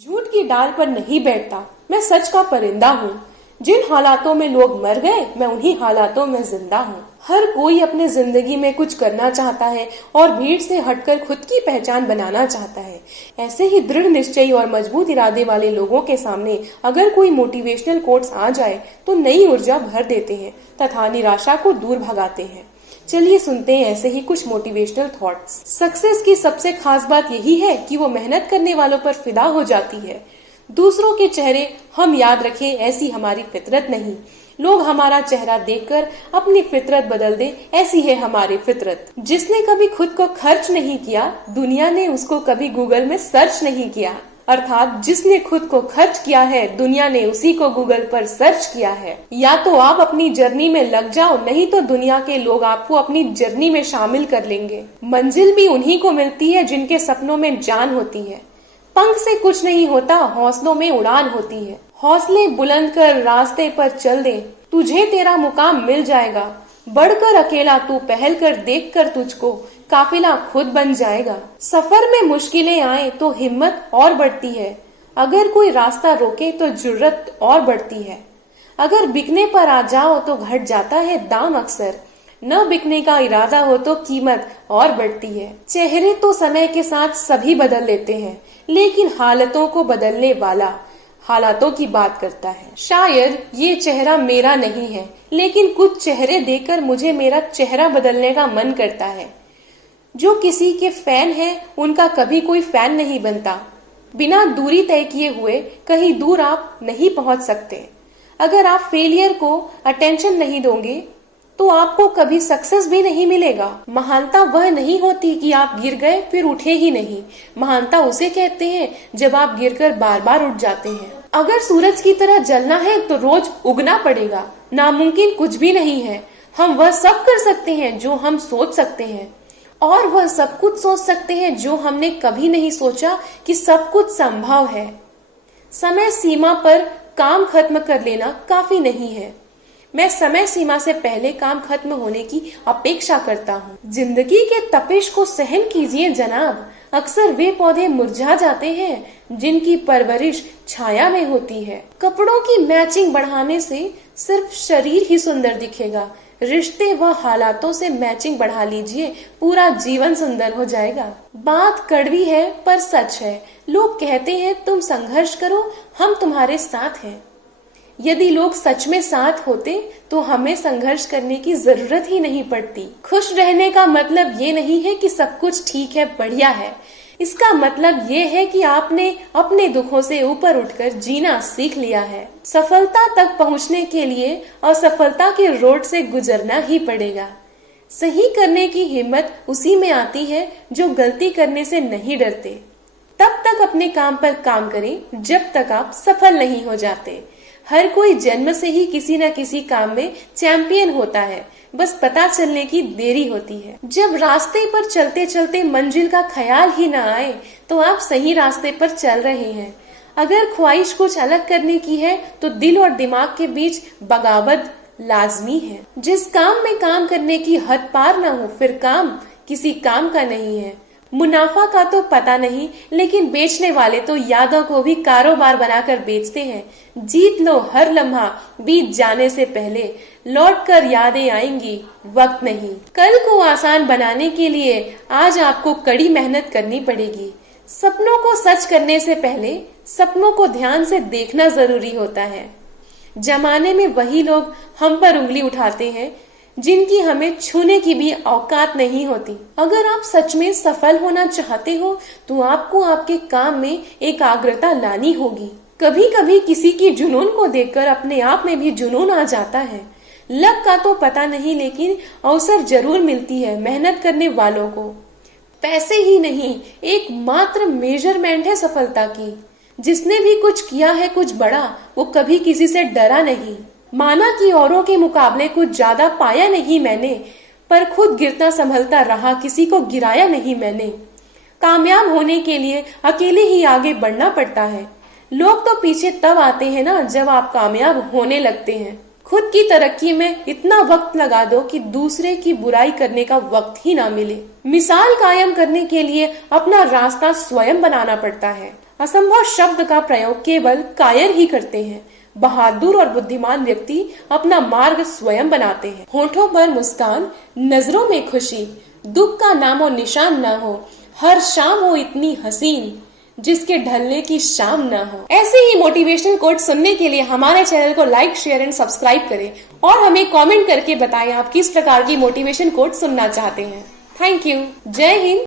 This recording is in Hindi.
झूठ की डाल पर नहीं बैठता, मैं सच का परिंदा हूँ। जिन हालातों में लोग मर गए, मैं उन्हीं हालातों में जिंदा हूँ। हर कोई अपने जिंदगी में कुछ करना चाहता है और भीड़ से हटकर खुद की पहचान बनाना चाहता है। ऐसे ही दृढ़ निश्चयी और मजबूत इरादे वाले लोगों के सामने अगर कोई मोटिवेशनल कोट्स आ जाए तो नई ऊर्जा भर देते हैं तथा निराशा को दूर भगाते हैं। चलिए सुनते हैं ऐसे ही कुछ मोटिवेशनल थॉट्स। सक्सेस की सबसे खास बात यही है कि वो मेहनत करने वालों पर फिदा हो जाती है। दूसरों के चेहरे हम याद रखें, ऐसी हमारी फितरत नहीं। लोग हमारा चेहरा देखकर अपनी फितरत बदल दे, ऐसी है हमारी फितरत। जिसने कभी खुद को खर्च नहीं किया, दुनिया ने उसको कभी गूगल में सर्च नहीं किया। अर्थात जिसने खुद को खर्च किया है, दुनिया ने उसी को गूगल पर सर्च किया है। या तो आप अपनी जर्नी में लग जाओ, नहीं तो दुनिया के लोग आपको अपनी जर्नी में शामिल कर लेंगे। मंजिल भी उन्हीं को मिलती है जिनके सपनों में जान होती है। पंख से कुछ नहीं होता, हौसलों में उड़ान होती है। हौसले बुलंद कर रास्ते पर चल दे, तुझे तेरा मुकाम मिल जाएगा। बढ़कर अकेला तू पहल कर, देख कर तुझको काफिला खुद बन जाएगा। सफर में मुश्किलें आए तो हिम्मत और बढ़ती है। अगर कोई रास्ता रोके तो जुर्रत और बढ़ती है। अगर बिकने पर आ जाओ तो घट जाता है दाम अक्सर। न बिकने का इरादा हो तो कीमत और बढ़ती है। चेहरे तो समय के साथ सभी बदल लेते हैं, लेकिन हालतों को बदलने वाला हालातों की बात करता है। शायद ये चेहरा मेरा नहीं है, लेकिन कुछ चेहरे देखकर मुझे मेरा चेहरा बदलने का मन करता है। जो किसी के फैन है, उनका कभी कोई फैन नहीं बनता। बिना दूरी तय किए हुए कहीं दूर आप नहीं पहुंच सकते। अगर आप फेलियर को अटेंशन नहीं दोगे तो आपको कभी सक्सेस भी नहीं मिलेगा। महानता वह नहीं होती कि आप गिर गए फिर उठे ही नहीं। महानता उसे कहते हैं जब आप गिरकर बार बार उठ जाते हैं। अगर सूरज की तरह जलना है तो रोज उगना पड़ेगा। नामुमकिन कुछ भी नहीं है। हम वह सब कर सकते हैं जो हम सोच सकते हैं, और वह सब कुछ सोच सकते हैं जो हमने कभी नहीं सोचा कि सब कुछ संभव है। समय सीमा पर काम खत्म कर लेना काफी नहीं है। मैं समय सीमा से पहले काम खत्म होने की अपेक्षा करता हूँ। जिंदगी के तपिश को सहन कीजिए जनाब। अक्सर वे पौधे मुरझा जाते हैं जिनकी परवरिश छाया में होती है। कपड़ों की मैचिंग बढ़ाने से सिर्फ शरीर ही सुंदर दिखेगा। रिश्ते व हालातों से मैचिंग बढ़ा लीजिए, पूरा जीवन सुंदर हो जाएगा। बात कड़वी है पर सच है। लोग कहते हैं तुम संघर्ष करो, हम तुम्हारे साथ हैं। यदि लोग सच में साथ होते तो हमें संघर्ष करने की जरूरत ही नहीं पड़ती। खुश रहने का मतलब ये नहीं है कि सब कुछ ठीक है, बढ़िया है। इसका मतलब ये है कि आपने अपने दुखों से ऊपर उठकर जीना सीख लिया है। सफलता तक पहुंचने के लिए असफलता के रोड से गुजरना ही पड़ेगा। सही करने की हिम्मत उसी में आती है जो गलती करने से नहीं डरते। तब तक अपने काम पर काम करें जब तक आप सफल नहीं हो जाते। हर कोई जन्म से ही किसी न किसी काम में चैंपियन होता है, बस पता चलने की देरी होती है। जब रास्ते पर चलते चलते मंजिल का ख्याल ही ना आए तो आप सही रास्ते पर चल रहे हैं। अगर ख्वाहिश कुछ अलग करने की है तो दिल और दिमाग के बीच बगावत लाजमी है। जिस काम में काम करने की हद पार ना हो, फिर काम किसी काम का नहीं है। मुनाफा का तो पता नहीं, लेकिन बेचने वाले तो यादों को भी कारोबार बनाकर बेचते हैं। जीत लो हर लम्हा, बीत जाने से पहले लौट कर यादें आएंगी, वक्त नहीं। कल को आसान बनाने के लिए आज आपको कड़ी मेहनत करनी पड़ेगी। सपनों को सच करने से पहले सपनों को ध्यान से देखना जरूरी होता है। जमाने में वही लोग हम पर उंगली उठाते हैं जिनकी हमें छूने की भी औकात नहीं होती। अगर आप सच में सफल होना चाहते हो तो आपको आपके काम में एकाग्रता लानी होगी। कभी कभी किसी की जुनून को देखकर अपने आप में भी जुनून आ जाता है। लक का तो पता नहीं, लेकिन अवसर जरूर मिलती है मेहनत करने वालों को। पैसे ही नहीं, एक मात्र मेजरमेंट है सफलता की। जिसने भी कुछ किया है कुछ बड़ा, वो कभी किसी से डरा नहीं। माना कि औरों के मुकाबले कुछ ज्यादा पाया नहीं मैंने, पर खुद गिरता संभलता रहा, किसी को गिराया नहीं मैंने। कामयाब होने के लिए अकेले ही आगे बढ़ना पड़ता है। लोग तो पीछे तब आते हैं ना जब आप कामयाब होने लगते हैं। खुद की तरक्की में इतना वक्त लगा दो कि दूसरे की बुराई करने का वक्त ही ना मिले। मिसाल कायम करने के लिए अपना रास्ता स्वयं बनाना पड़ता है। असंभव शब्द का प्रयोग केवल कायर ही करते हैं। बहादुर और बुद्धिमान व्यक्ति अपना मार्ग स्वयं बनाते हैं। होठों पर मुस्कान, नजरों में खुशी, दुख का नामो निशान न हो, हर शाम हो इतनी हसीन, जिसके ढलने की शाम न हो। ऐसे ही मोटिवेशनल कोट सुनने के लिए हमारे चैनल को लाइक, शेयर एंड सब्सक्राइब करें और हमें कमेंट करके बताएं आप किस प्रकार की मोटिवेशन कोट सुनना चाहते हैं। Thank you. जय हिंद,